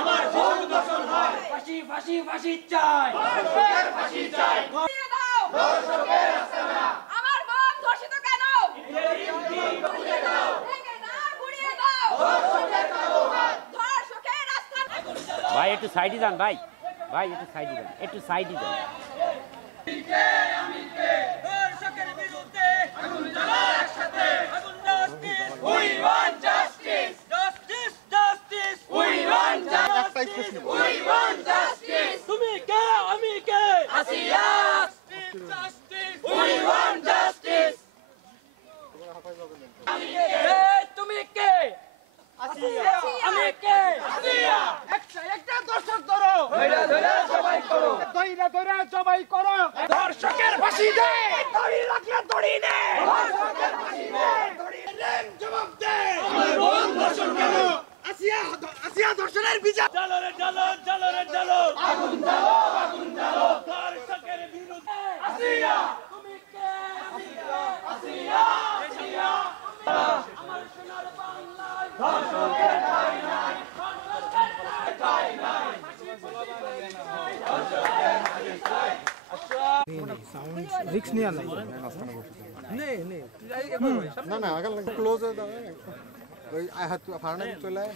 আমার বোন ধর্ষণ হয় ফাঁসি ফাঁসি ফাঁসি চাই ধর্ষকের ফাঁসি চাই দিয়ে দাও ধর্ষকের আস্তানা আমার বোন ধর্ষিত কেন গুড়িয়ে দাও ভেঙে দাও গুড়িয়ে দাও ধর্ষকের কালো হাত ধর্ষকের আস্তানা ভাই একটু সাইডে যান ভাই ভাই একটু সাইডে যান একটু সাইডে যান ধর্ষকের বিরুদ্ধে আগুন জ্বালাও একসাথে আগুন justice We want justice justice justice We want justice We want justice তুমি কে আমি কে আসিয়া জাস্টিস We want justice তুমি কে আমি কে আসিয়া একটা দর্শক ধরো ধরে ধরে সবাই করো ধইরা ধরে জবাই করো ধর্ষকের ফাঁসি দে দড়ি রাখলে দড়ি নে ধর্ষকের ফাঁসি দে জবাব দে আমার বোন ধর্ষণ কেন আসিয়া দর্শনের বিচার জ্বালো রে জ্বালো জ্বালো রে জ্বালো আগুন জ্বালো আগুন জ্বালো ধর্ষকের বিরুদ্ধে আসিয়া তুমি কে আসিয়া আসিয়া আমার সোনার বাংলায় ধর্ষকের ঠাঁই নাই ঠাঁই নাই রিক্স নিয়ে নাই না না আগে ক্লোজ হয়ে দাও ওই হাত ফাড়ানো চলে আয়